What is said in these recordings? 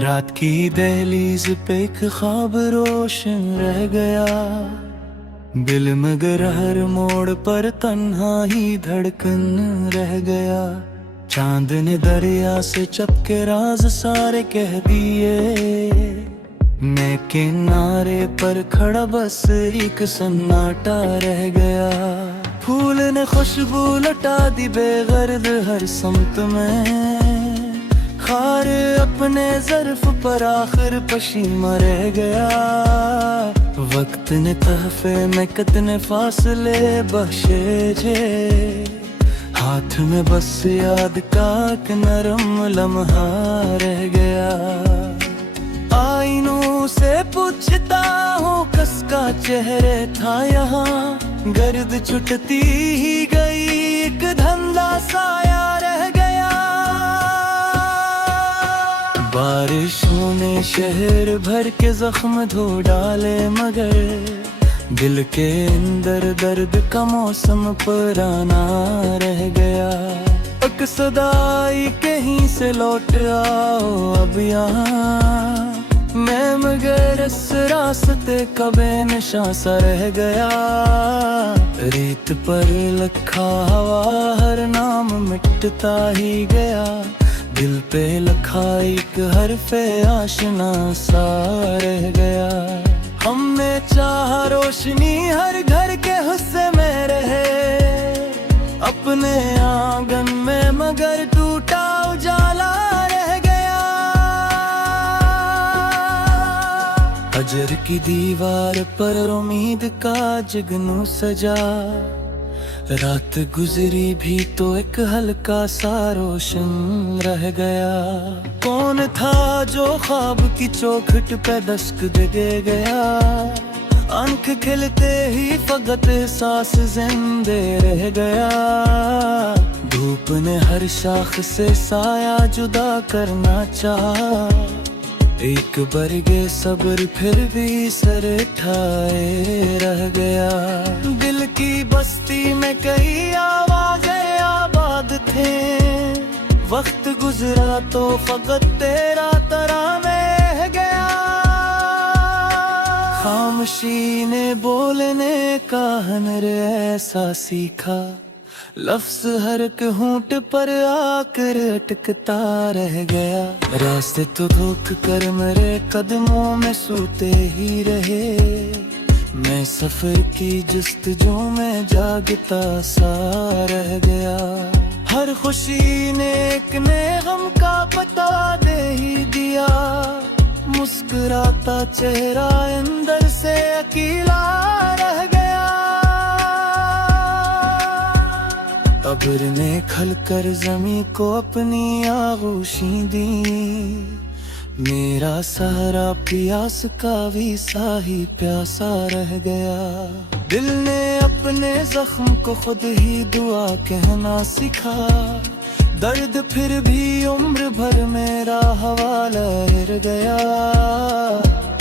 रात की दहलीज पे एक ख्वाब रोशन रह गया। दिल मगर हर मोड़ पर तन्हा ही धड़कन रह गया। चांद ने दरिया से चपके राज सारे कह दिए। मैं किनारे पर खड़ा बस एक सन्नाटा रह गया। फूल ने खुशबू लटा दी बेगर्द हर समत में। खार अपने ज़र्फ पर आखिर पशीमा रह गया। वक्त ने तहफे में कितने फासले बख्शे जे। हाथ में बस याद का एक नरम लम्हा रह गया। आईनों से पूछता हूँ किसका चेहरे था यहाँ। गर्द छुटती ही गई एक धंधा साया रह गया। बारिशों ने शहर भर के जख्म धो डाले मगर दिल के अंदर दर्द का मौसम पुराना रह गया। एक सदाई कहीं से लौट आओ अब यहाँ। मैं मगर इस रास्ते का बेनिशां सा रह गया। रेत पर लिखा हवा हर नाम मिटता ही गया। दिल पे लिखा एक हरफे आशना सा रह गया। हमने चाहा रोशनी हर घर के हिस्से में रहे। अपने आंगन में मगर टूटा उजाला रह गया। हजर की दीवार पर उम्मीद का जुगनू सजा। रात गुजरी भी तो एक हल्का सा रोशन रह गया। कौन था जो ख्वाब की चौखट पे दस्तक दे गया। आंख खिलते ही फकत सांस जिंदे रह गया। धूप ने हर शाख से साया जुदा करना चाहा। एक बरगे सब्र फिर भी सर ठाए रह गया। दिल की बस्ती में कई आवाज़ें आबाद थे। वक्त गुजरा तो फकत तेरा तराने रह गया। खामोशी ने बोलने का हुनर ऐसा सीखा। लफ्ज हर एक होंठ पर आकर अटकता रह गया। रास्ते तो रोक कर मेरे कदमों में सूते ही रहे। मैं सफर की जस्तजू में जागता सा रह गया। हर खुशी ने एक ने गम का पता दे ही दिया। मुस्कुराता चेहरा अंदर से अकेला रह गया। अब्र ने खलकर जमी को अपनी आगोशी दी। मेरा सहारा प्यास का भी सा ही प्यासा रह गया। दिल ने अपने जख्म को खुद ही दुआ कहना सिखा। दर्द फिर भी उम्र भर मेरा हवाला रह गया।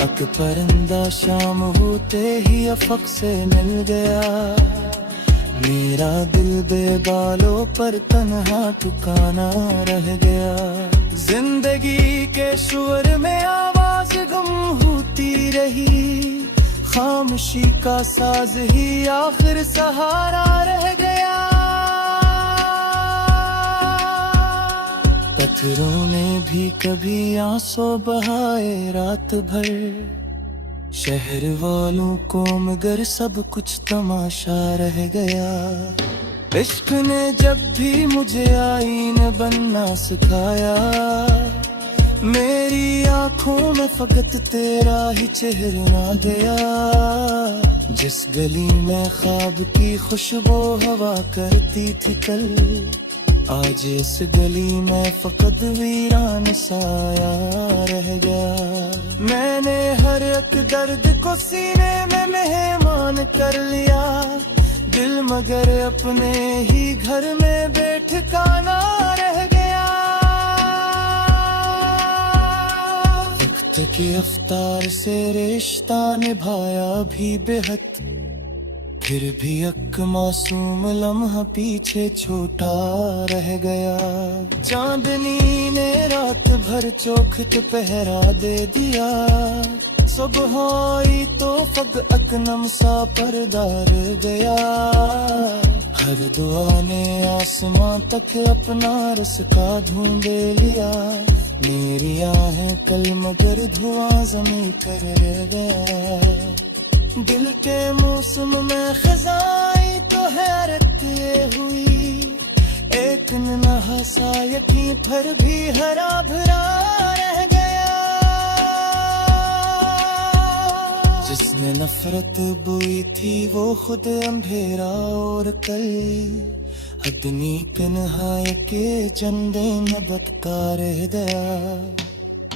अक परिंदा शाम होते ही अफक से मिल गया। मेरा दिल बेबालों पर तन्हा ठिकाना रह गया। जिंदगी के शोर में आवाज गुम होती रही। खामोशी का साज ही आखिर सहारा रह गया। पत्थरों ने भी कभी आंसू बहाए रात भर। शहर वालों को मगर सब कुछ तमाशा रह गया। इश्क ने जब भी मुझे आईना बनना सिखाया। मेरी आंखों में फकत तेरा ही चेहरा गया। जिस गली में ख्वाब की खुशबू हवा करती थी कल। आज इस गली में फकत वीरान साया रह गया। मैंने हर एक दर्द को सीने में मेहमान कर लिया। दिल मगर अपने ही घर में बेठिकाना रह गया। वक्त की रफ्तार से रिश्ता निभाया भी बेहद। फिर भी एक मासूम लम्हा पीछे छोटा रह गया। चांदनी ने रात भर चौखट पहरा दे दिया। सुबह आई तो फग अकनम सा परदार गया। हर दुआ ने आसमां तक अपना रस का ढूंढे लिया। मेरी आहें कल मगर धुआं जमी कर रह गया। दिल के मौसम में खजाई तो हैरत ये हुई। एक न हंसा यकीन पर भी हरा भरा रह गया। जिसने नफरत बोई थी वो खुद अंधेरा और कल अदनी पिन्हाए के चंदे में बतका रह गया।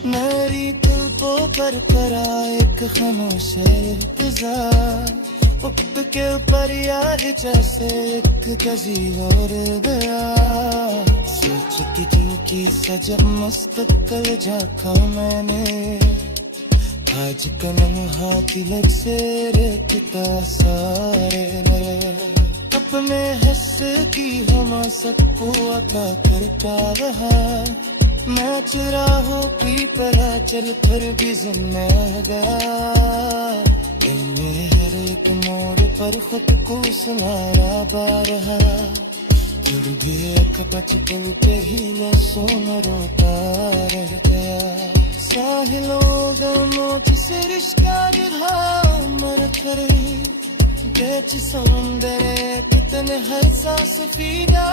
मेरी तुल्पो पर करा एक खामोश इंतजार। वक्त के ऊपर याद जैसे एक गजी और गया। सोच की दिल की सजा मुस्तकल झाका मैंने। आज का लम्हा तिलक से रेखता सारे अपने हंस की हम सबको अता करता रहा। मैं चुराहों की परा चल पर भी जिम्मे गया। हर एक मोड़ पर खुद को सुनारा बारहा। जुड़ भी एक बचपन पे ही मैं सोना रोता रह गया। साहिलों गमों से रिश्ता दिखा उम्र करे। बेच सौंदर्य कितने हर सांस फीदा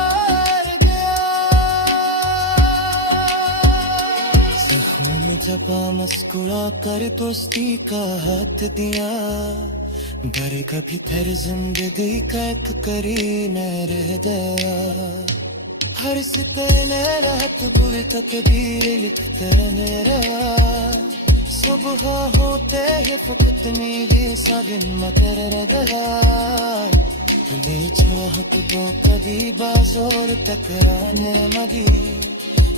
रह गया। जबा मुस्कुरा कर दोस्ती का हाथ दिया। घर कभी फिर जिंदगी का एक करीने रह गया। हर सिते ने रात बुरी तकदीर लिखते मेरा। सुबह होते ही फकत मेरी सा दिन मकर रह गया। ले चाहत वो कभी बाज़ोर टकराने मगी।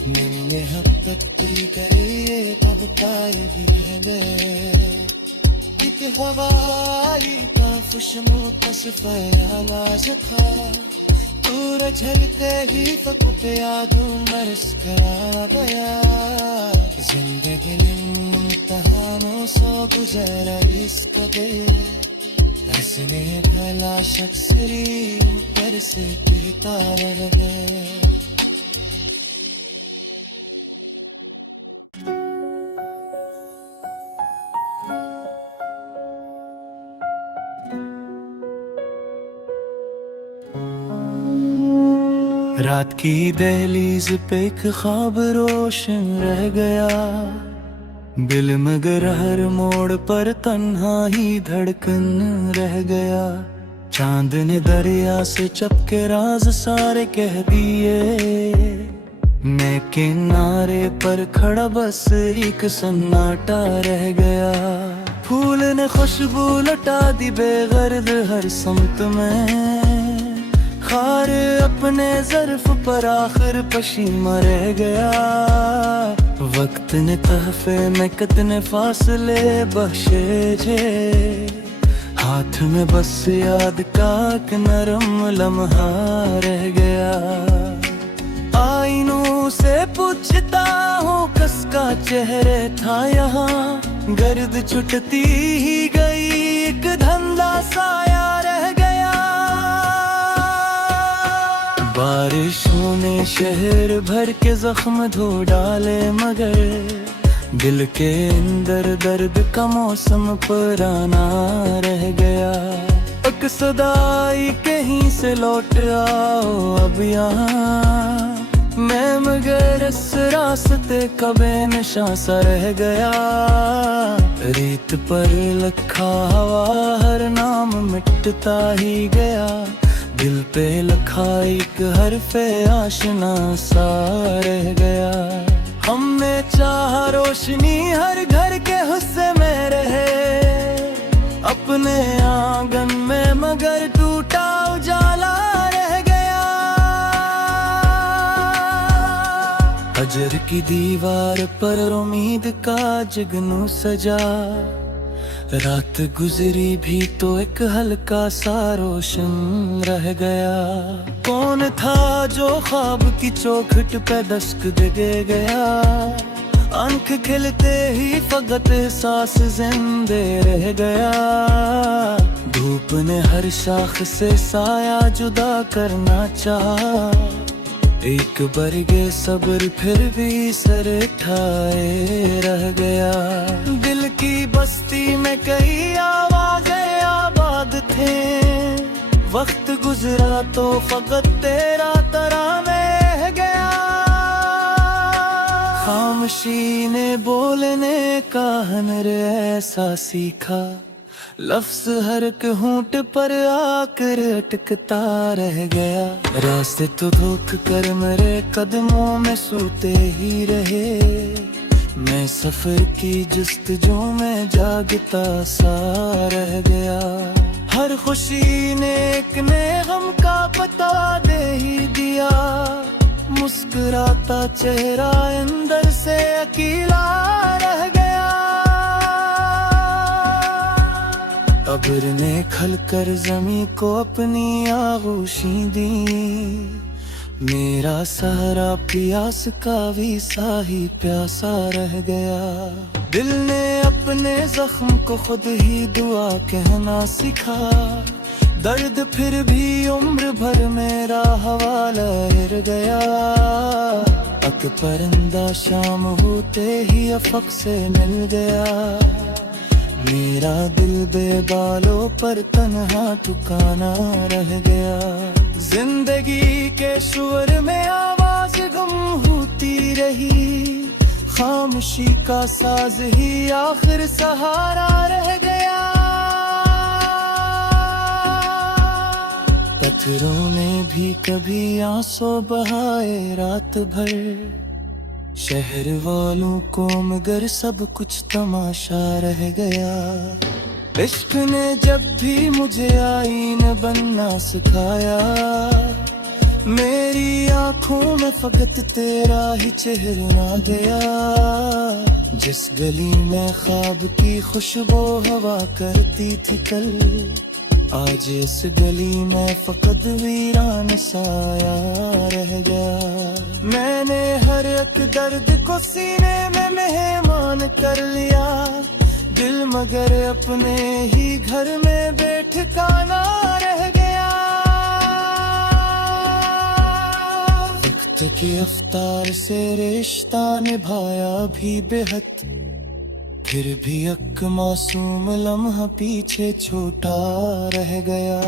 मैंने हपत्ती करिए तब पाएगी है इत हवाई का खुशमू तस्फया लाज था। पूरा झलते ही फकुट यादों मरस करा गया। जिंदगी इम्तिहानों सो गुजरा इस कदर। हंसने भला शख्स ऊपर से गिरता रह गया। रात की दहलीज पे एक ख्वाब रोशन रह गया। दिल मगर हर मोड़ पर तन्हा ही धड़कन रह गया। चांद ने दरिया से चपके राज सारे कह दिए। मैं किनारे पर खड़ा बस एक सन्नाटा रह गया। फूल ने खुशबू लटा दी बेगर्द हर समत में। खार अपने ज़र्फ पर आखिर पशीमा रह गया। वक्त ने तहफे में कितने फासले बख्शे जे। हाथ में बस याद का एक नरम लम्हा रह गया। आईनों से पूछता हूँ कसका चेहरे था यहाँ। गर्द छुटती ही गई एक धंधा साया रह गया। बारिशों ने शहर भर के जख्म धो डाले मगर दिल के अंदर दर्द का मौसम पुराना रह गया। एक सदाई कहीं से लौट आओ अब यहाँ। मैं मगर इस रास्ते का बेनिशां सा रह गया। रेत पर लखा हवा हर नाम मिटता ही गया। दिल पे लखा एक हरफे आशना सा रह गया। हमने चाहा रोशनी हर घर के हिस्से में रहे। अपने आंगन में मगर टूटा उजाला रह गया। हजर की दीवार पर उम्मीद का जुगनू सजा। रात गुजरी भी तो एक हल्का सा रोशन रह गया। कौन था जो ख्वाब की चौखट पे दस्तक दे गया। आंख खिलते ही फकत एहसास जिंदे रह गया। धूप ने हर शाख से साया जुदा करना चाहा। एक बरगे सब्र फिर भी सर ठाए रह गया। दिल की बस्ती में कई आवाज़ें आबाद थे। वक्त गुजरा तो फकत तेरा तराना रह गया। खामोशी ने बोलने का हुनर ऐसा सीखा। लफ्ज हर एक होंठ पर आकर अटकता रह गया। रास्ते तो रोक कर मेरे कदमों में सूते ही रहे। मैं सफर की जुस्तजू में जागता सा रह गया। हर खुशी ने एक ने गम का पता दे ही दिया। मुस्कुराता चेहरा अंदर से अकेला रह गया। अब्र ने खल कर जमी को अपनी आगोशी दी। मेरा सहारा प्यास का भी साही प्यासा रह गया। दिल ने अपने जख्म को खुद ही दुआ कहना सिखा। दर्द फिर भी उम्र भर मेरा हवाला रह गया। अक परिंदा शाम होते ही अफक से मिल गया। मेरा दिल बेबालों पर तन्हा ठिकाना रह गया। जिंदगी के शोर में आवाज गुम होती रही। खामोशी का साज ही आखिर सहारा रह गया। पत्थरों ने भी कभी आंसू बहाए रात भर। शहर वालों को मगर सब कुछ तमाशा रह गया। इश्क ने जब भी मुझे आईना बनना सिखाया। मेरी आंखों में फकत तेरा ही चेहरा गया। जिस गली में ख्वाब की खुशबू हवा करती थी कल। आज इस गली में फकत वीरान साया रह गया। मैंने हर एक दर्द को सीने में मेहमान कर लिया। दिल मगर अपने ही घर में बेठिकाना रह गया। वक्त की रफ्तार से रिश्ता निभाया भी बेहद। फिर भी एक मासूम लम्हा पीछे छोटा रह गया।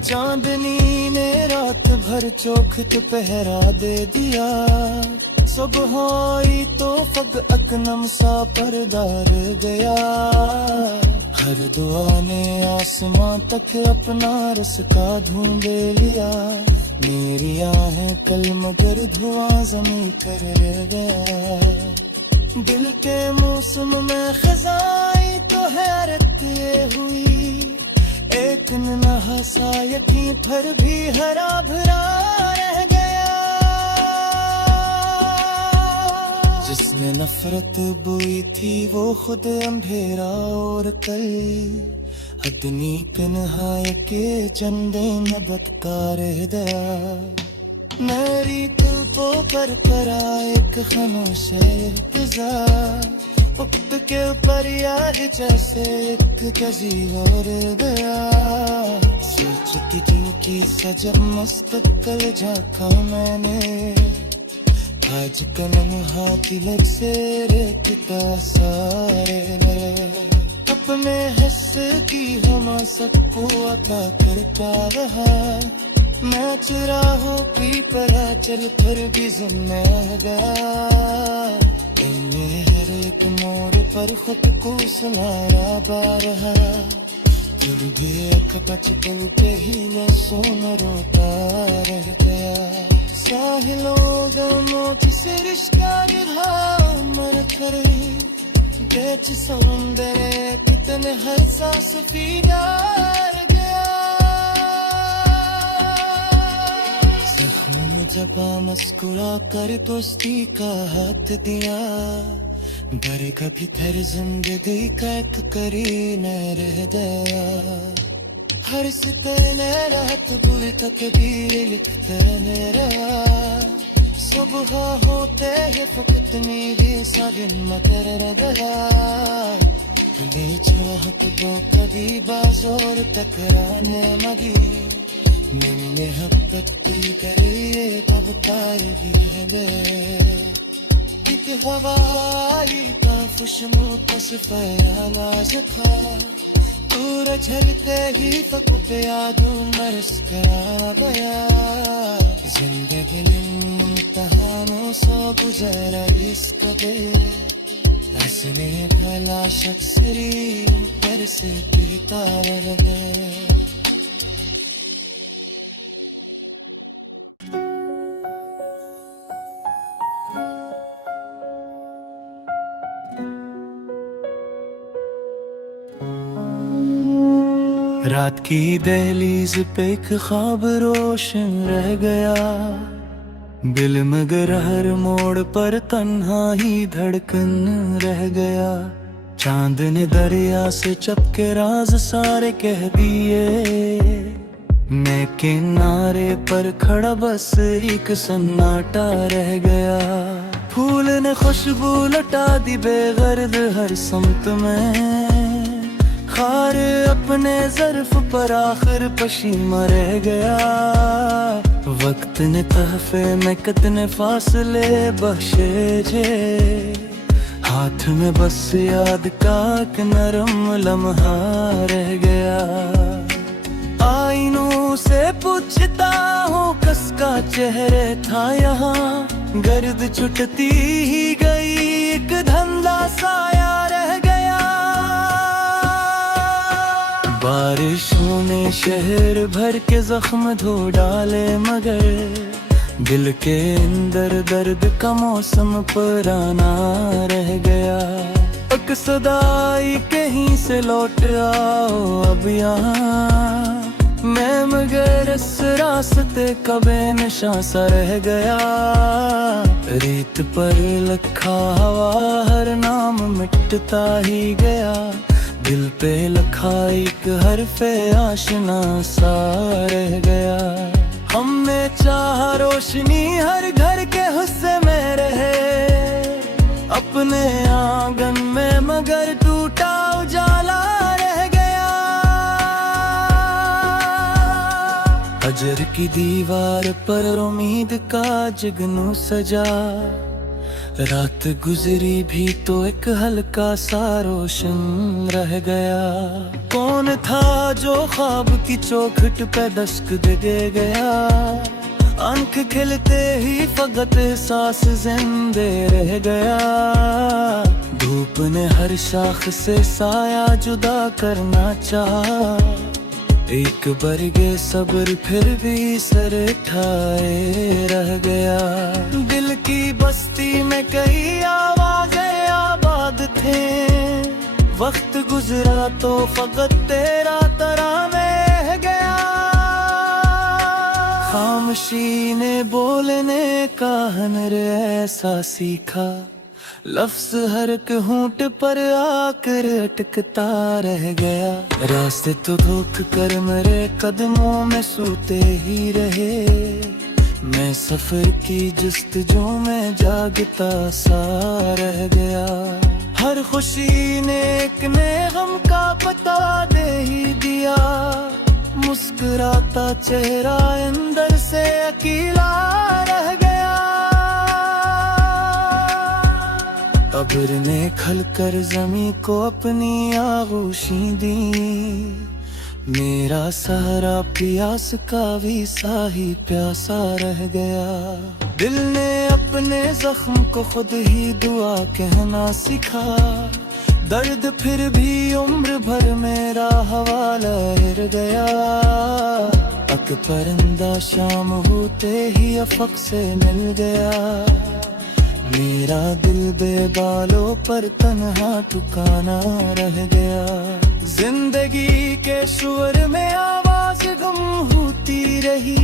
चांदनी ने रात भर चौखट पहरा दे दिया। सुबह आई तो फग अकनम सा पर्दा रह गया। हर दुआ ने आसमां तक अपना रास्ता ढूंढे लिया। मेरी आहें कल मगर धुआं जमी कर रह गया। दिल के मौसम में खजाई तो हैरत ये हुई। एक नन्हा सा यकीन पर भी हरा भरा रह गया। जिसने नफरत बोई थी वो खुद अंधेरा और कल। अदनी पिन्हाए के चंदे में बटका रह गया। मेरी तुल्पों पर परा एक खामोश इंतजार। वक्त के ऊपर याद जैसे एक कजी और गया। सोच की दिल की सजा मुस्तकल झांका मैंने। आज कलम हाथ लग से रेखता सारे अपने हिस्स की हम सबको अता करता रहा। मैं चुराहों की परा चल कर भी जिम्मे गया। हर एक मोड़ पर खुद को सुनारा बारहा। फिर भी एक बचपन पे ही मैं सोना रोता रह गया। साहिलों गमों से रिश्ता विधा मर करे। बेच सौंदर्य कितने हर सांस पीना रह गया। जबा मुस्कुरा कर दोस्ती का हाथ दिया। गर कभी फिर जिंदगी का एक करीने रह गया। हर सितने रात बुरी तकदीर लिखते मेरा। सुबह होते ही फकत नीली सा दिन मकर रह गया। ले चाहत वो कभी बाज़ोर टकराने मगी। मैंने हपत्ती करिए कब पाएगी है कि हवाई का खुशबू तस्फया नाज था। दूर झलते ही फक पे यादों मरस करा गया। जिंदगी इम्तिहानों से गुजरा इस कबे। हंसने भला शख्स ऊपर से पीता रह गया। रात की दहलीज पे एक ख्वाब रोशन रह गया। दिल मगर हर मोड़ पर तन्हा ही धड़कन रह गया। चांद ने दरिया से चपके राज सारे कह दिए। मैं किनारे पर खड़ा बस एक सन्नाटा रह गया। फूल ने खुशबू लटा दी बेगर्द हर समत में। खार अपने ज़र्फ पर आखिर पशीमा रह गया। वक्त ने तहफे में कितने फासले बख्शे जे। हाथ में बस याद का एक नरम लम्हा रह गया। आईनों से पूछता हूँ कसका चेहरे था यहाँ। गर्द छुटती ही गई एक धंधा साया रह गया। बारिशों ने शहर भर के जख्म धो डाले मगर दिल के अंदर दर्द का मौसम पुराना रह गया। एक सदाई कहीं से लौट आओ अब यहाँ। मैं मगर इस रास्ते का बेनिशान सा रह गया। रेत पर लिखा हवा हर नाम मिटता ही गया। दिल पे लिखा एक हरफे आशना सा रह गया। हमने चाहा रोशनी हर घर के हिस्से में रहे। अपने आंगन में मगर टूटा उजाला रह गया। अजर की दीवार पर उम्मीद का जुगनू सजा। रात गुजरी भी तो एक हल्का सा रोशन रह गया। कौन था जो ख्वाब की चौखट पे दस्तक दे गया। आंख खिलते ही फकत सांस जिंदे रह गया। धूप ने हर शाख से साया जुदा करना चाहा। एक बरगे सब्र फिर भी सर ठाए रह गया। दिल की बस्ती में कई आवाजें आबाद थे। वक्त गुजरा तो फकत तेरा तराने रह गया। खामोशी ने बोलने का हुनर ऐसा सीखा। लफ्ज हर एक होंठ पर आकर अटकता रह गया। रास्ते तो धोख कर मेरे कदमों में सूते ही रहे। मैं सफर की जस्तजू में जागता सा रह गया। हर खुशी ने एक ने गम का पता दे ही दिया। मुस्कुराता चेहरा अंदर से अकेला रह गया। अब्र ने खल कर जमी को अपनी आगोशी दी। मेरा सहारा प्यास का भी साही प्यासा रह गया। दिल ने अपने जख्म को खुद ही दुआ कहना सिखा। दर्द फिर भी उम्र भर मेरा हवाला रह गया। अक परिंदा शाम होते ही अफक से मिल गया। मेरा दिल बेबालों पर तन्हा ठिकाना रह गया। जिंदगी के शोर में आवाज गुम होती रही।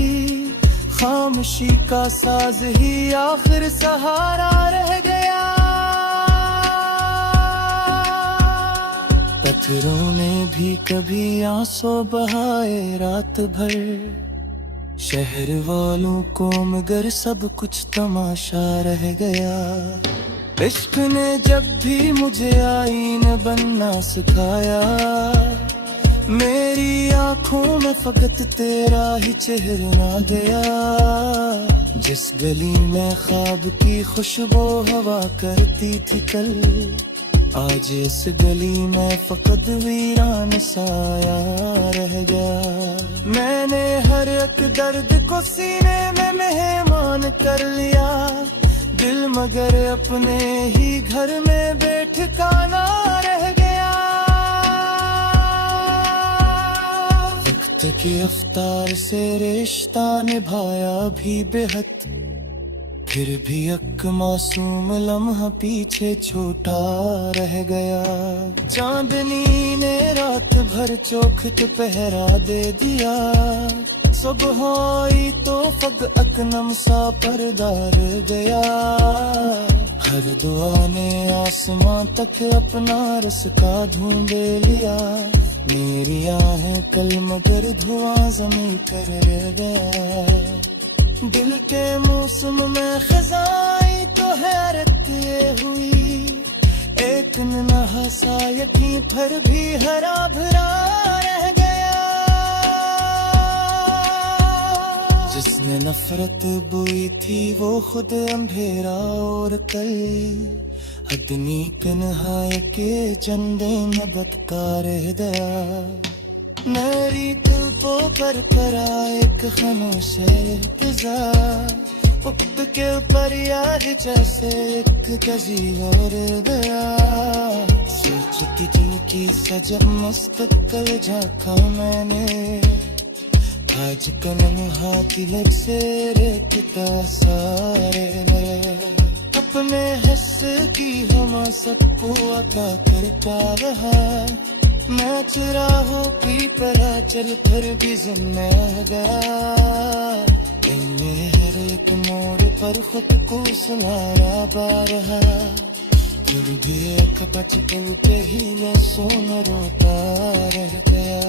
खामोशी का साज ही आखिर सहारा रह गया। पत्थरों ने भी कभी आंसू बहाए रात भर, शहर वालों को मगर सब कुछ तमाशा रह गया। इश्क ने जब भी मुझे आईना बनना सिखाया, मेरी आंखों में फकत तेरा ही चेहरा गया। जिस गली में ख्वाब की खुशबू हवा करती थी कल, आज इस गली में फकत वीरान साया रह गया। मैंने हर एक दर्द को सीने में मेहमान कर लिया, दिल मगर अपने ही घर में बेठिकाना रह गया। वक्त की रफ्तार से रिश्ता निभाया भी बेहद, फिर भी एक मासूम लम्हा पीछे छोटा रह गया। चांदनी ने रात भर चौखट पहरा दे दिया, सुबह आई तो फग अकनम सा परदार गया। हर दुआ ने आसमां तक अपना रस का ढूंढे लिया, मेरी आहें कल मगर धुआं जमी कर रह गया। दिल के मौसम में खजाई तो हैरत ये हुई, एक नन्हा सा यकीन पर भी हरा भरा रह गया। जिसने नफरत बोई थी वो खुद अंधेरा और कल, अदनी तन्हाई के चंदे में बदका रह गया। मेरी तुल्पों पर परा एक खामोश इंतजार, वक्त के ऊपर याद जैसे एक कजी और गया। सोचती दिल की सजा मुस्तकल झांका मैंने, आज कलम हाथ लग से रेखता सारे अपने हंस की हम सबको अता करता रहा। मैं चुराहों की तरह चल कर भी जिम्मे गया, इन्हें हर एक मोड़ पर खुद को सुनाया बारहा। फिर भी एक बचपन पे ही मैं सोन रोता रह गया।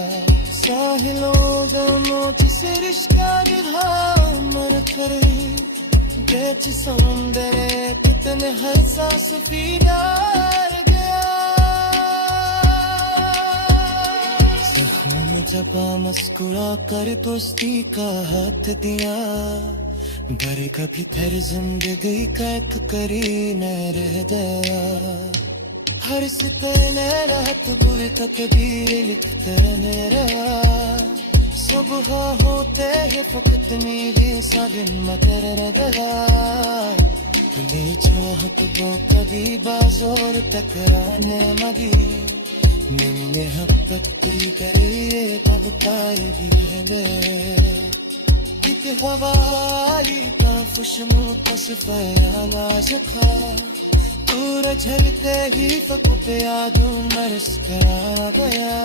साहिलों गमों जिसे रिश्ता दिखा उम्र करे, बेच सौंदर्य कितने हर सांस पीड़ा रह गया। जब मुस्कुरा कर दोस्ती का हाथ दिया, घर का भीतर जिंदगी का एक करीने रह गया। हर सितने रात बुरी तकदीर लिखते रहा, सुबह होते ही फकत नीली सा दिन मगर रह गया। ले चाहत वो कभी बाज़ोर टकराने मगी, मैंने हपत्ती करे बबताई गिरने। कित हवाई का खुशमू तस्फया नाज़का, दूर झलते ही फकुट यादों मरस करा गया।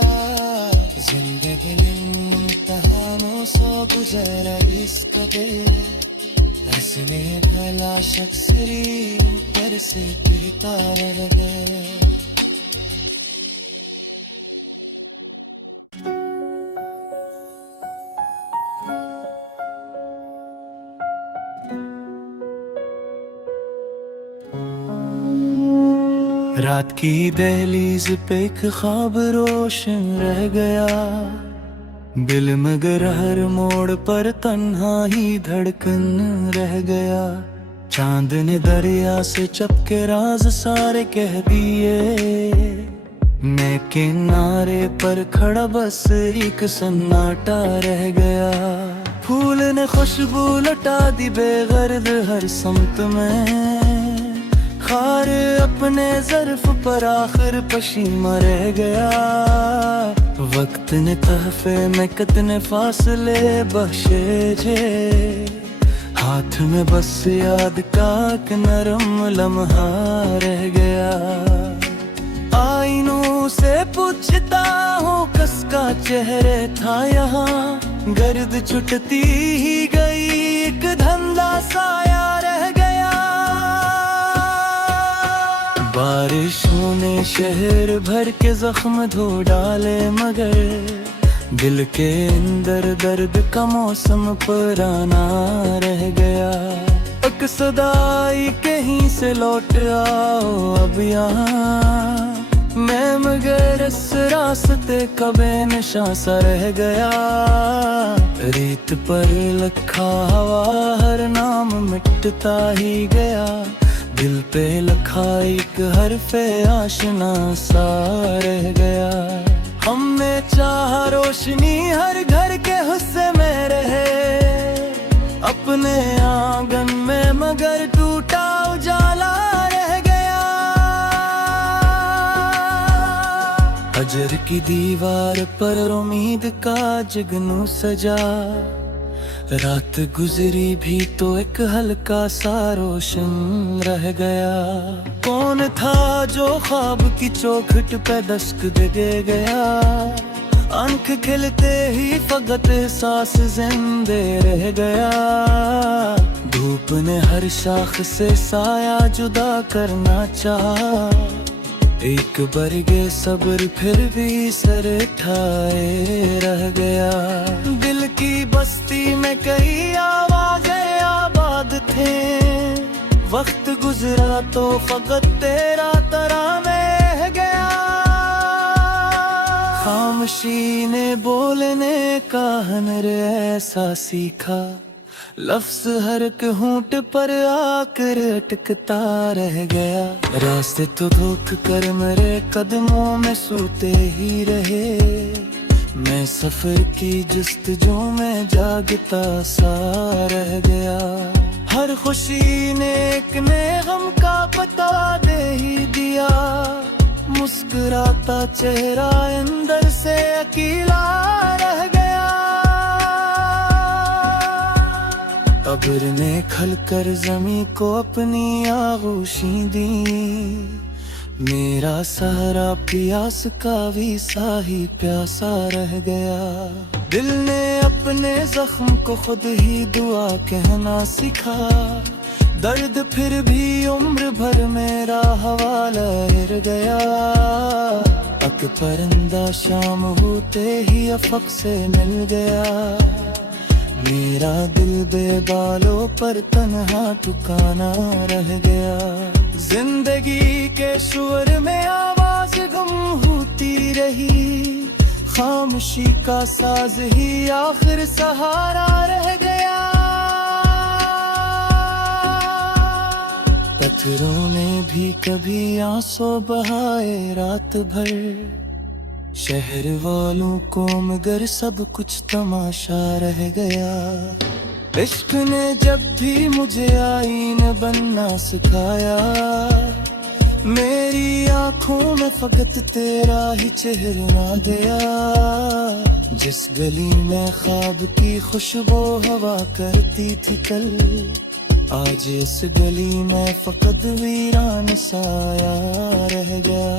जिंदगी इम्तिहानों से गुजरा इस कदे, हंसने भला शख्स ऊपर से पीता रह गया। रात की दहलीज पे एक ख्वाब रोशन रह गया, दिल मगर हर मोड़ पर तन्हा ही धड़कन रह गया। चांद ने दरिया से चपके राज सारे कह दिए, मैं किनारे पर खड़ा बस एक सन्नाटा रह गया। फूल ने खुशबू लटा दी बेगर्द हर समत में, खार अपने ज़र्फ पर आखिर पशीमा रह गया। वक्त ने तहफे में कितने फासले बख्शे जे, हाथ में बस याद का एक नरम लम्हा रह गया। आईनों से पूछता हूँ कसका चेहरे था यहाँ, गर्द छुटती ही गई एक धंधा साया रह गया। बारिशों ने शहर भर के जख्म धो डाले, मगर दिल के अंदर दर्द का मौसम पुराना रह गया। एक सदाई कहीं से लौट आओ अब यहाँ, मैं मगर इस रास्ते का बेनिशां सा रह गया। रेत पर लिखा हवा हर नाम मिटता ही गया, दिल पे लिखा एक हरफे आशना सा रह गया। हमने चाहा रोशनी हर घर के हिस्से में रहे, अपने आंगन में मगर टूटा उजाला रह गया। हजर की दीवार पर उम्मीद का जुगनू सजा, रात गुजरी भी तो एक हल्का सा रोशन रह गया। कौन था जो ख्वाब की चौखट पे दस्तक दे गया, आंख खिलते ही फकत सांस जिंदे रह गया। धूप ने हर शाख से साया जुदा करना चाहा, एक बरगे सब्र फिर भी सर ठाए रह गया। दिल की बस्ती में कई आवाज़ें आबाद थे, वक्त गुजरा तो फकत तेरा तराने रह गया। खामोशी ने बोलने का हुनर ऐसा सीखा, लफ्ज हर एक होंठ पर आकर अटकता रह गया। रास्ते तो धोख कर मेरे कदमों में सूते ही रहे, मैं सफर की जुस्तजू में जागता सा रह गया। हर खुशी ने एक ने गम का पता दे ही दिया, मुस्कुराता चेहरा अंदर से अकेला रह गया। अब्र ने खलकर जमी को अपनी आगोशी दी, मेरा सहारा प्यास का भी साही प्यासा रह गया। दिल ने अपने जख्म को खुद ही दुआ कहना सिखा, दर्द फिर भी उम्र भर मेरा हवाला हिर गया। अक परिंदा शाम होते ही अफक से मिल गया, मेरा दिल बेबालों पर तन्हा ठिकाना रह गया। जिंदगी के शोर में आवाज गुम होती रही, खामोशी का साज ही आखिर सहारा रह गया। पत्थरों ने भी कभी आंसू बहाए रात भर, शहर वालों को मगर सब कुछ तमाशा रह गया। इश्क ने जब भी मुझे आईन बनना सिखाया, मेरी आंखों में फकत तेरा ही चेहरा गया। जिस गली में ख्वाब की खुशबू हवा करती थी कल, आज इस गली में फकत वीरान साया रह गया।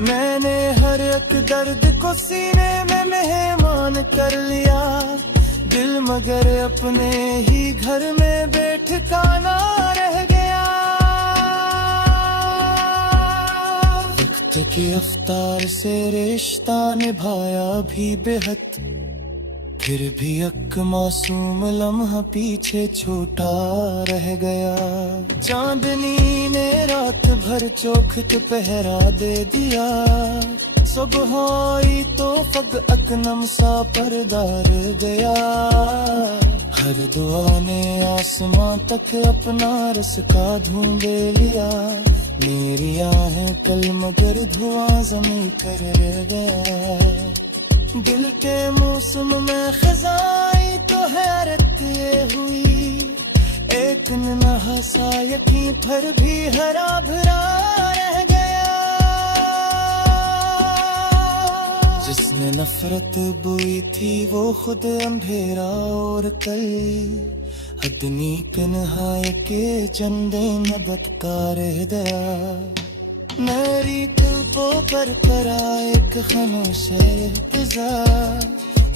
मैंने हर एक दर्द को सीने में मेहमान कर लिया, दिल मगर अपने ही घर में बेठिकाना रह गया। वक्त की रफ्तार से रिश्ता निभाया भी बेहद, फिर भी एक मासूम लम्हा पीछे छोटा रह गया। चांदनी ने रात भर चौखट पहरा दे दिया, सुबह आई तो फग अकनम सा परदार गया। हर दुआ ने आसमां तक अपना रस का ढूंढे लिया, मेरी आहें कल मगर धुआं जमी कर रह गया। दिल के मौसम में खिजाई तो हैरत हुई, एक नन्हा सा यकीन पर भी हरा भरा रह गया। जिसने नफरत बोई थी वो खुद अंधेरा और कल, अदनी तन्हाई के चंदे में बटका रह गया। मेरी तुल्पों पर परा एक खामोश इंतजार,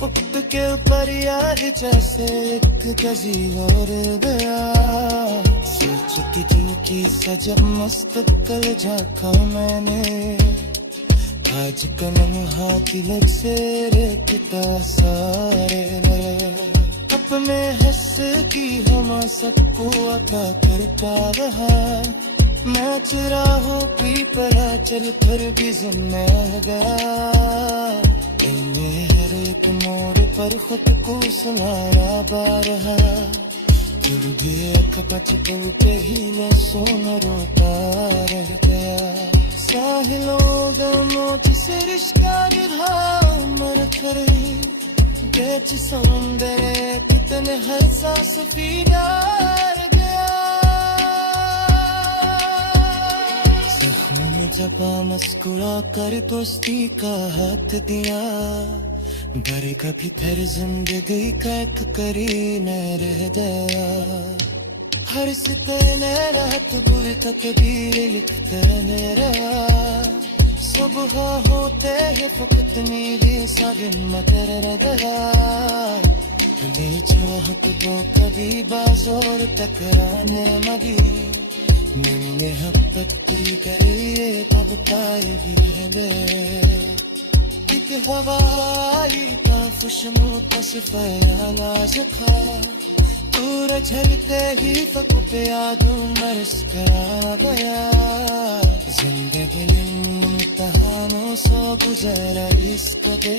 वक्त के ऊपर यार जैसे एक गजी और गया। सोच की दिल की सजा मुस्तकल झांका मैंने, आज का लम्हा तिलक से रेखता सारे अपने हंस की हम सबको अता करता रहा। मैं चुराहों की परा चल कर भी जिम्मे गया। इन्हें हर एक मोड़ पर खुद को सुनाया बारहा, फिर भी एक बचपन पे ही मैं सोना रोता रह गया। साहिलों गमों से रिश्ता विधा उम्र करे, बेच समुंदर कितने हर सांस पीना गया। जख्म में जबा मुस्कुरा कर दोस्ती का हाथ दिया, घर कभी फिर जिंदगी का एक करीने रह गया। हर सितने रात बुरी तकदीर लिखते मेरा, सुबह होते ही फकत नींद सा दिन में कर गया। तुझे चाहत वो कभी बाज़ोर टकराने मगी, मैंने हपत्ती करे तब ताए भी दे। एक हवाई का खुशबू तस्फया नाज खा, दूर झलते ही फक पे यादों मरस करा गया। जिंदगी इम्तिहानों से गुजरा इसको दे,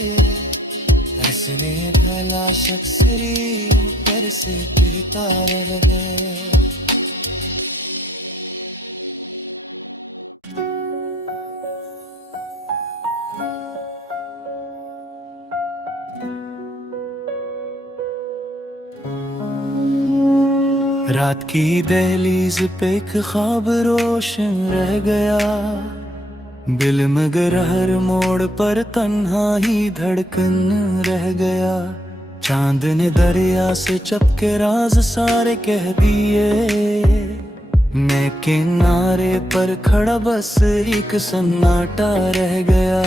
हंसने भला शख्स ऊपर से पीता रह गया। रात की दहलीज पे एक ख्वाब रोशन रह गया, दिल मगर हर मोड़ पर तन्हा ही धड़कन रह गया। चांद ने दरिया से चपके राज सारे कह दिए, मैं किनारे पर खड़ा बस एक सन्नाटा रह गया।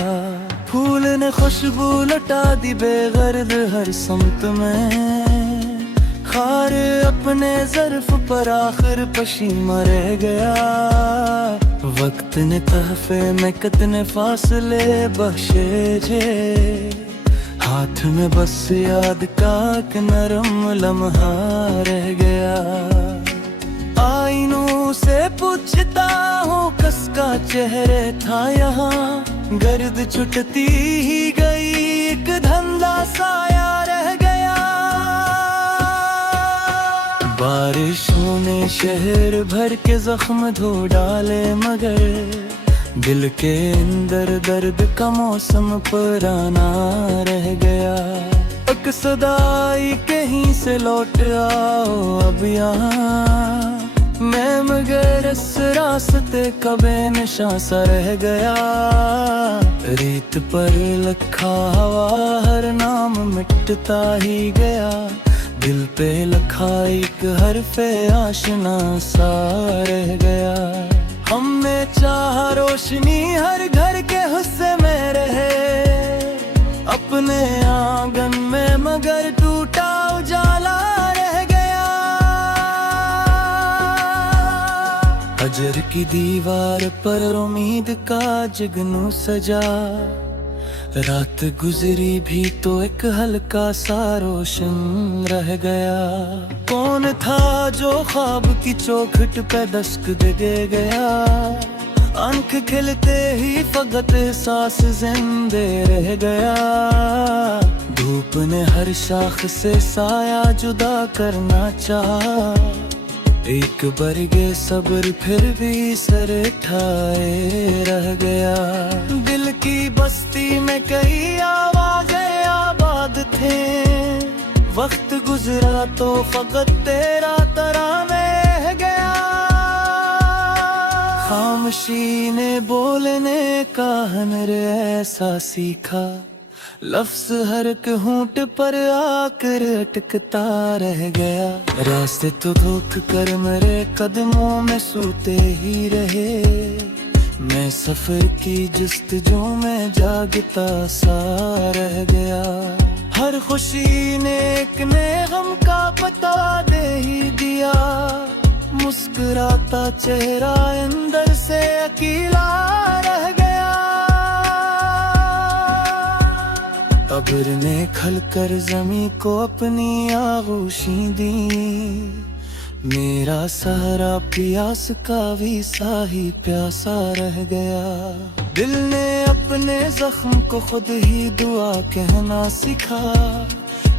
फूल ने खुशबू लटा दी बेगर्द हर समत में, खार अपने ज़र्फ पर आखिर पशीमा रह गया। वक्त ने तहफे में कितने फासले बख्शे जे, हाथ में बस याद का एक नरम लम्हा रह गया। आईनों से पूछता हूँ कसका चेहरे था यहाँ, गर्द छुटती ही गई एक धंधा साया रह गया। बारिशों ने शहर भर के जख्म धो डाले, मगर दिल के अंदर दर्द का मौसम पुराना रह गया। एक सदाई कहीं से लौट आओ अब यहाँ, मैं मगर इस रास्ते का बेनिशां सा रह गया। रेत पर लखा हवा हर नाम मिटता ही गया, दिल पे लखा एक हरफे आशना सा रह गया। हमने चाहा रोशनी हर घर के हिस्से में रहे, अपने आंगन में मगर टूटा उजाला रह गया। हजर की दीवार पर उम्मीद का जुगनू सजा, रात गुजरी भी तो एक हल्का सा रोशन रह गया। कौन था जो ख्वाब की चौखट पे दस्तक दे गया, आंख खिलते ही फकत सांस जिंदे रह गया। धूप ने हर शाख से साया जुदा करना चाहा, एक बरगे सब्र फिर भी सर ठाए रह गया। दिल की बस्ती में कई आवाज़ें आबाद थे, वक्त गुजरा तो फकत तेरा तराने रह गया। खामोशी ने बोलने का हुनर ऐसा सीखा, लफ्ज हर एक होंठ पर आकर अटकता रह गया। रास्ते तो धोख कर मेरे कदमों में सूते ही रहे, मैं सफर की जस्तजू में जागता सा रह गया। हर खुशी ने एक ने गम का पता दे ही दिया। मुस्कुराता चेहरा अंदर से अकेला रह गया। अब्र ने खलकर जमी को अपनी आगोशी दी। मेरा सहारा प्यास का भी सा ही प्यासा रह गया। दिल ने अपने जख्म को खुद ही दुआ कहना सीखा।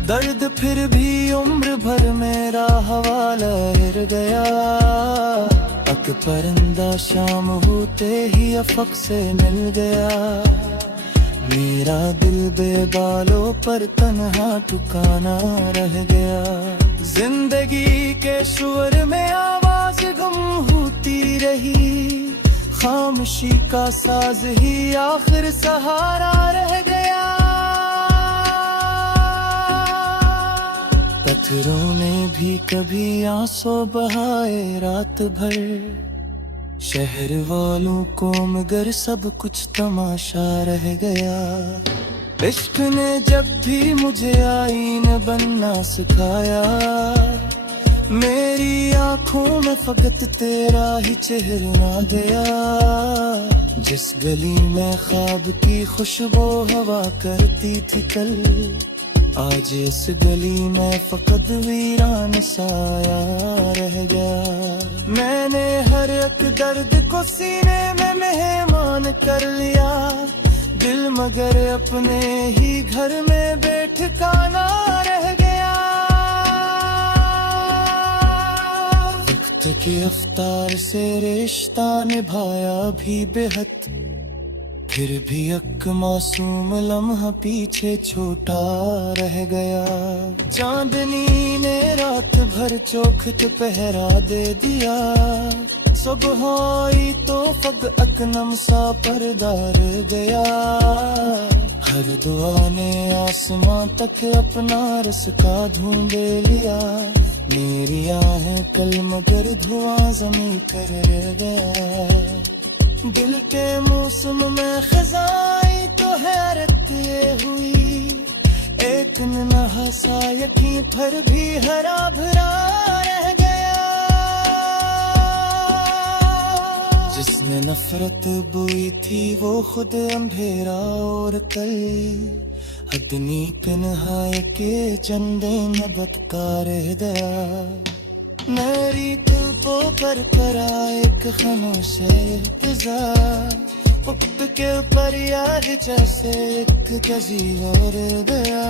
दर्द फिर भी उम्र भर मेरा हवाला हिर गया। अक परिंदा शाम होते ही अफक से मिल गया। मेरा दिल बेबालों पर तन्हा ठिकाना रह गया। जिंदगी के शोर में आवाज गुम होती रही। खामोशी का साज ही आखिर सहारा रह गया। पत्थरों ने भी कभी आंसू बहाए रात भर। शहर वालों को मगर सब कुछ तमाशा रह गया। इश्क ने जब भी मुझे आईन बनना सिखाया। मेरी आंखों में फकत तेरा ही चेहरा गया। जिस गली में ख्वाब की खुशबू हवा करती थी कल, आज इस गली में फकत वीरान साया रह गया। मैंने हर एक दर्द को सीने में मेहमान कर लिया। दिल मगर अपने ही घर में बेठिकाना रह गया। वक्त की रफ्तार से रिश्ता निभाया भी बेहद, फिर भी एक मासूम लम्हा पीछे छोटा रह गया। चांदनी ने रात भर चौखट पहरा दे दिया। सुबह आई तो फग अकनम सा परदार गया। हर दुआ ने आसमां तक अपना रस का ढूंढे लिया। मेरी आहें कल मगर धुआं जमी कर रह गया। दिल के मौसम में खजाई तो हैरत ये हुई। एक नन्हा सा यकीन पर भी हरा भरा रह गया। जिसने नफरत बोई थी वो खुद अंधेरा और कल अदनी तन्हाई के चंदे में बदका रह गया। मेरी तुल्पों पर परा एक खामोश इंतजार। वक्त के ऊपर याद जैसे एक कजी और गया।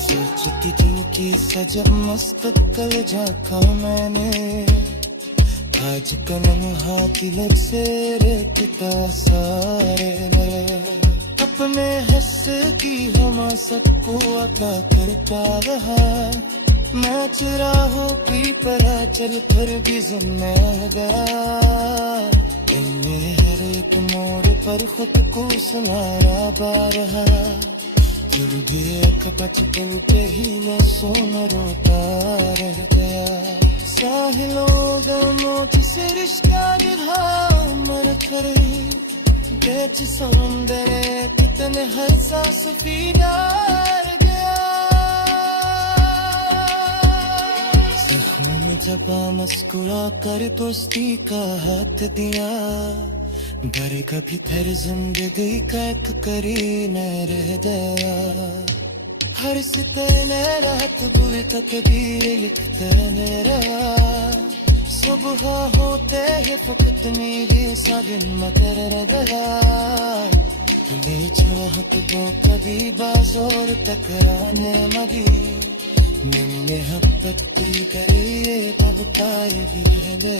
सोचती थी कि सजा मुस्तकल झाका मैंने। आज कलम हाथ लग से रेखता सारे अपने हंस की हम सबको अता करता रहा। मैं चुराहों की परा चल कर भी जिम्मे गया। इनमें हर एक मोड़ पर खुद को सुनारा बारहा। फिर भी एक बचपन पे ही मैं सोन रोता रह गया। साहिलों गमों जिसे रिश्ता विधा उम्र करे। बेच सौंदर्य कितने हर सांस फीदा रह गया। जब मुस्कुरा कर दोस्ती का हाथ दिया। घर कभी फिर जिंदगी का एक करीने रह गया। हर सिते ने रात बुरी तकदीर लिखते ने रहा। सुबह होते ही फकत नीली सा दिन मगर रह गया। तुम्हें चाहत वो कभी बाज़ोर टकराने मगी। मैंने मोहब्बत की करिए बबताएगी है दे।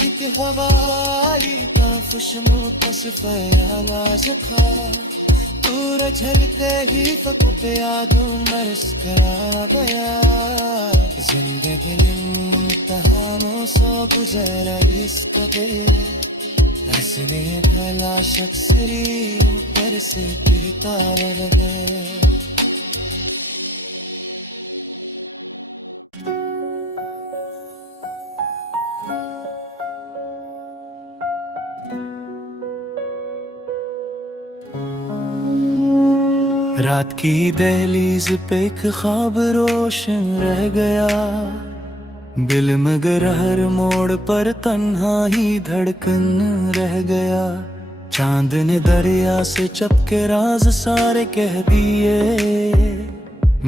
एक हवाई का खुशबू पसफया नाज खा। दूर झलते ही फक पे यादों मरस करा गया। जिंदगी इम्तिहानों से गुजरा इसको दे। हंसने भला शख्स ऊपर से पीता रह गया। रात की दहलीज पे एक ख्वाब रोशन रह गया, दिल मगर हर मोड़ पर तन्हा ही धड़कन रह गया। चांद ने दरिया से चपके राज सारे कह दिए,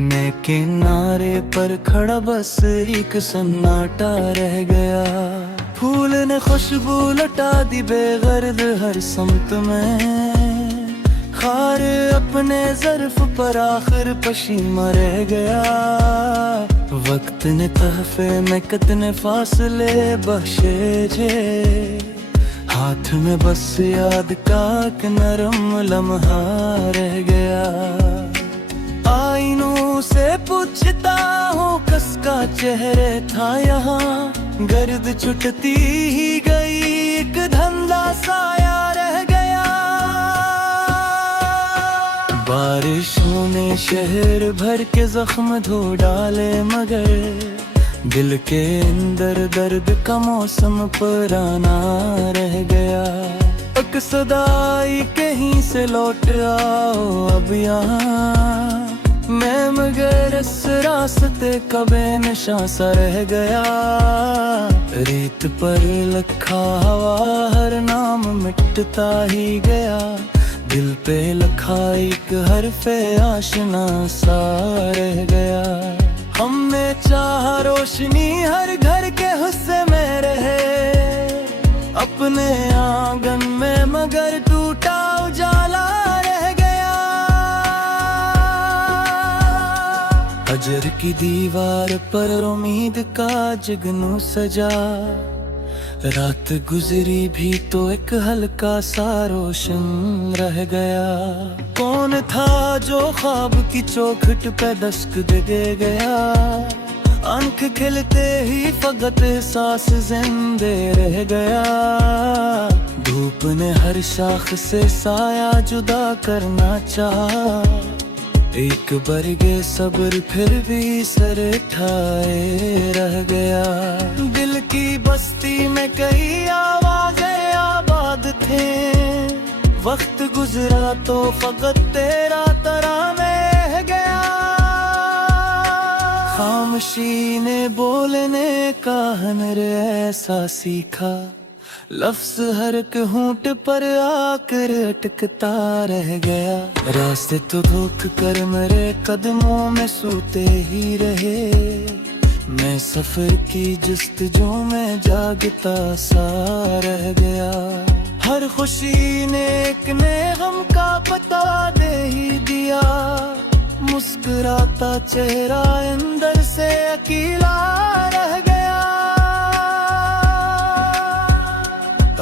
मैं किनारे पर खड़ा बस एक सन्नाटा रह गया। फूल ने खुशबू लटा दी बेगर्द हर समत में, खार अपने ज़र्फ पर आखिर पशीमा रह गया। वक्त ने तहफे में कितने फासले बख्शे जे, हाथ में बस याद का एक नरम लम्हा रह गया। आईनों से पूछता हूँ कसका चेहरे था यहाँ, गर्द छुटती ही गई एक धंधा साया रह गया। बारिशों ने शहर भर के जख्म धो डाले, मगर दिल के अंदर दर्द का मौसम पुराना रह गया। एक सदाई कहीं से लौट आओ अब यहाँ, मैं मगर इस रास्ते का बेनिशां सा रह गया। रेत पर लिखा हवा हर नाम मिटता ही गया, दिल पे लिखा एक हरफे आशना सा रह गया। हमने चाहा रोशनी हर घर के हिस्से में रहे, अपने आंगन में मगर टूटा उजाला रह गया। हजर की दीवार पर उम्मीद का जुगनू सजा, रात गुजरी भी तो एक हल्का सा रोशन रह गया। कौन था जो ख्वाब की चौखट पे दस्तक दे गया, आंख खिलते ही फकत एहसास जिंदे रह गया। धूप ने हर शाख से साया जुदा करना चाहा, एक बरगे सब्र फिर भी सर ठाए रह गया। दिल की बस्ती में कई आवाज़ें आबाद थे, वक्त गुजरा तो फकत तेरा तराने रह गया। खामोशी ने बोलने का हुनर ऐसा सीखा, लफ्ज हर एक होंठ पर आकर अटकता रह गया। रास्ते तो धोख कर मेरे कदमों में सूते ही रहे, मैं सफर की जस्तजू में जागता सा रह गया। हर खुशी ने एक ने गम का पता दे ही दिया, मुस्कुराता चेहरा अंदर से अकेला रह गया।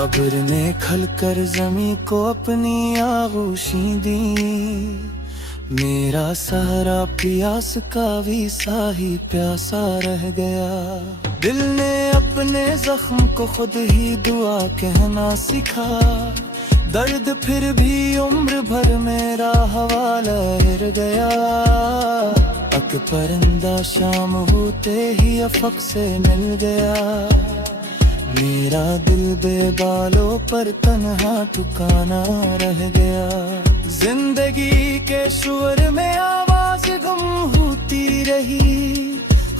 अब्र ने खल कर जमी को अपनी आगोशी दी, मेरा सहारा प्यास का भी साही प्यासा रह गया। दिल ने अपने जख्म को खुद ही दुआ कहना सिखा, दर्द फिर भी उम्र भर मेरा हवाला रह गया। अक परिंदा शाम होते ही अफक से मिल गया, मेरा दिल बेबालों पर तन्हा ठिकाना रह गया। जिंदगी के शोर में आवाज गुम होती रही,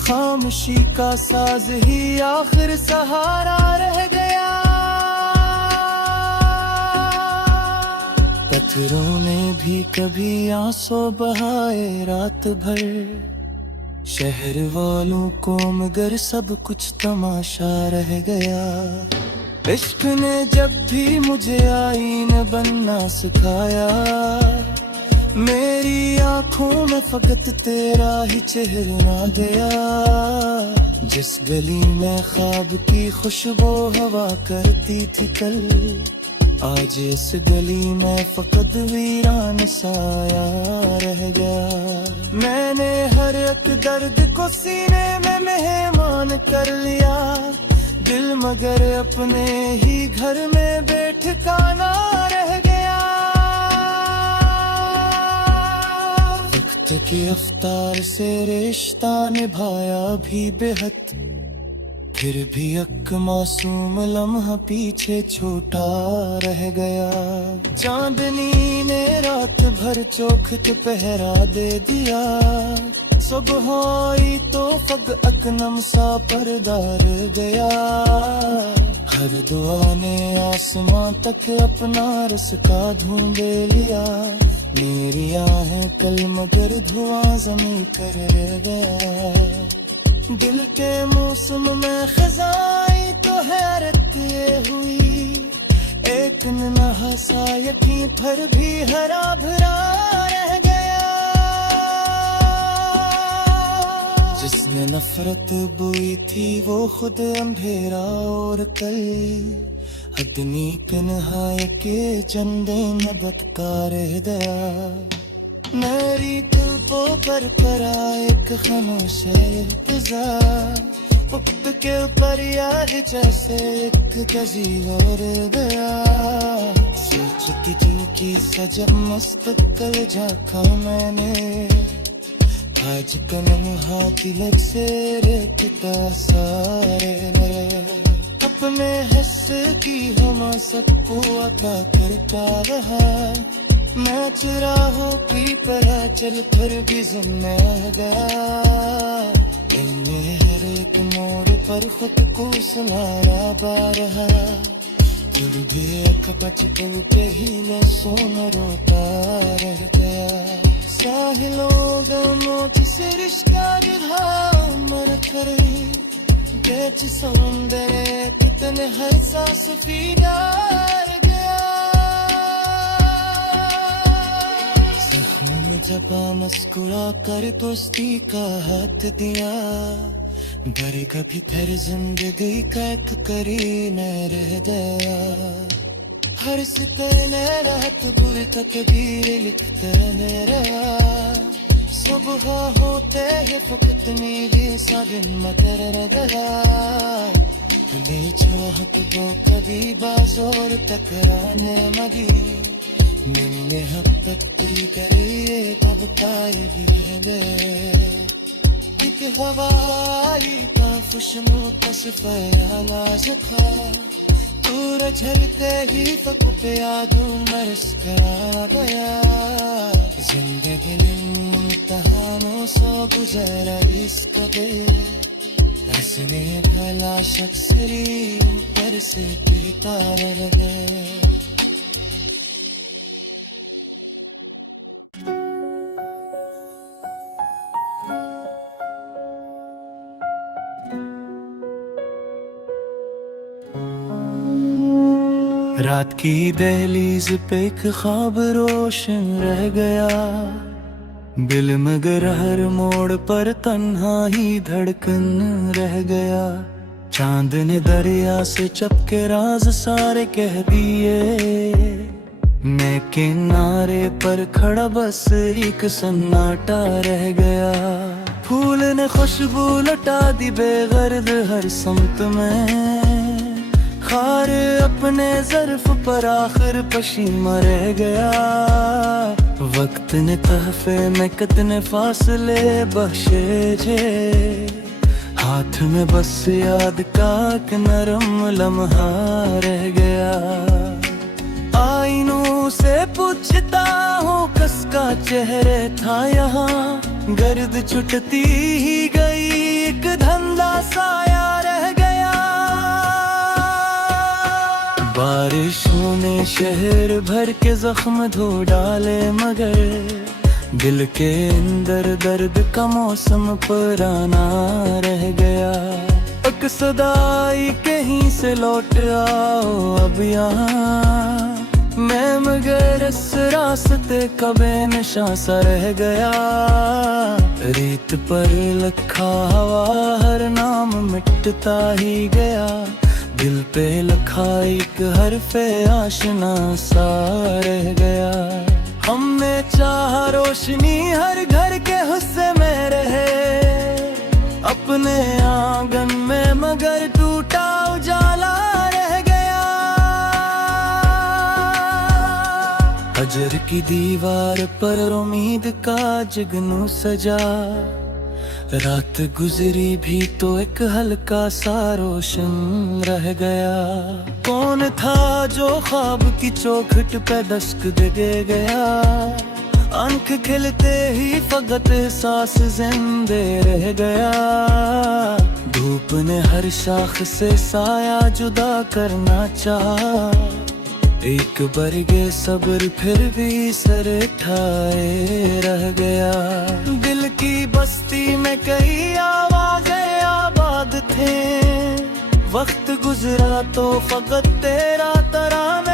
खामोशी का साज ही आखिर सहारा रह गया। पत्थरों ने भी कभी आंसू बहाए रात भर, शहर वालों को मगर सब कुछ तमाशा रह गया। इश्क ने जब भी मुझे आईन बनना सिखाया, मेरी आंखों में फकत तेरा ही चेहरा गया। जिस गली में ख्वाब की खुशबू हवा करती थी कल, आज इस गली में फकत वीरान साया रह गया। मैंने हर एक दर्द को सीने में मेहमान कर लिया, दिल मगर अपने ही घर में बेठिकाना रह गया। वक्त की रफ्तार से रिश्ता निभाया भी बेहद, फिर भी एक मासूम लम्हा पीछे छोटा रह गया। चांदनी ने रात भर चौखट पहरा दे दिया। सुबह आई तो फग अकनम सा परदार गया। हर दुआ ने आसमां तक अपना रास्ता ढूंढे लिया। मेरी आहें कल मगर धुआं जमी कर रह गया। दिल के मौसम में खजाई तो हैरत ये हुई। एक न हंसा यकीन पर भी हरा भरा रह गया। जिसने नफरत बोई थी वो खुद अंधेरा और कल अदनी तन्हाई के चंदे में बतका रह गया। मेरी तुल्पों पर परा एक खामोश इंतजार। वक्त के ऊपर याद जैसे एक कजी और गया। सोचती दिल की सजा मुस्तकल झांका मैंने। आज कलम हाथ लग से रेखता सारे अपने हंस की हम सबको अता करता रहा। मैं चुराहों की तरह चल फिर भी जिम्मे गया। हर एक मोड़ पर खुद को सुनाया बारहा। फिर भी एक बचपन पे ही मैं सोन रोता रह गया। साहिलों गमों से रिश्ता विधा उम्र करे। बेच सौंदर्य कितने हर सांस फीदा रह गया। जख्म जबा मुस्कुरा कर दोस्ती का हाथ दिया। घर कभी फिर जिंदगी का एक करीने रह गया। हर सितने रात बुरी तकदीर लिखते मेरा। सुबह होते ही फकत नींदी सा दिन मकर गया। तुझे चाहत वो कभी बाज़ोर टकराने मगी। मैंने हपत्ती करे बबताए गिरने। एक हवाई का खुशबू तस्फया नाज था। दूर झलते ही फक पे यादों मरस करा गया। जिंदगी इम्तिहानों से गुजरा इश्क पे। हंसने भला शख्स ऊपर से पीता रह गया। रात की दहलीज पे एक ख्वाब रोशन रह गया। दिल मगर हर मोड़ पर तन्हा ही धड़कन रह गया। चांद ने दरिया से चपके राज सारे कह दिए। मैं किनारे पर खड़ा बस एक सन्नाटा रह गया। फूल ने खुशबू लटा दी बेगर्द हर समत में। खार अपने ज़र्फ पर आखिर पशीमा रह गया। वक्त ने तहफे में कितने फासले बख्शे जे। हाथ में बस याद का एक नरम लम्हा रह गया। आईनों से पूछता हूँ कसका चेहरे था यहाँ। गर्द छुटती ही गई एक धंधा साया रह गया। बारिशों ने शहर भर के जख्म धो डाले मगर दिल के अंदर दर्द का मौसम पुराना रह गया। एक सदाई कहीं से लौट आओ अब यहाँ। मैं मगर इस रास्ते का बेनिशां सा रह गया। रेत पर लिखा हवा हर नाम मिटता ही गया। दिल पे लिखा एक हरफे आशना सा रह गया। हमने चाहा रोशनी हर घर के हिस्से में रहे। अपने आंगन में मगर टूटा उजाला रह गया। हजर की दीवार पर उम्मीद का जुगनू सजा। रात गुजरी भी तो एक हल्का सा रोशन रह गया। कौन था जो ख्वाब की चौखट पे दस्तक दे गया। आंख खिलते ही फकत एहसास जिंदे रह गया। धूप ने हर शाख से साया जुदा करना चाहा। एक बरगे सब्र फिर भी सर ठाए रह गया। दिल की बस्ती में कई आवाज़ें आबाद थे। वक्त गुजरा तो फकत तेरा तराना